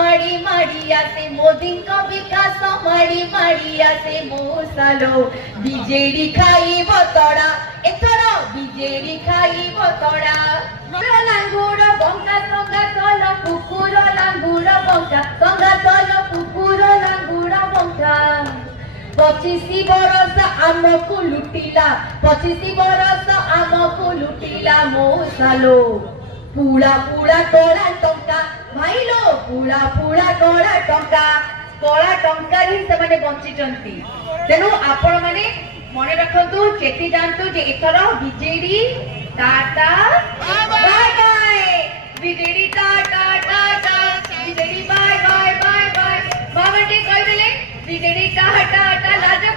माड़ी माड़ी आसे मोदी का विकास माड़ी माड़ी आसे मौसालो बीजेडी खाई बतड़ा एथर बीजेडी खाई बतड़ा लांगुड़ बंका संगा तल कुकुर लांगुड़ बंका संगा तल कुकुर लांगुड़ बंका 25 बरस आमको लुटिला 25 बरस आमको लुटिला मौसालो पुड़ा पुड़ा कड़ा टंका भाईलो पुड़ा पुड़ा कड़ा टंका ही से माने बंचिचंती तेनु आपण माने मने रखंतु चेती जानतु जे एथर BJD tata bye bye BJD tata tata BJD bye bye bye bye बाबा टे कहि देले बीजेडी टाटा टाटा लाज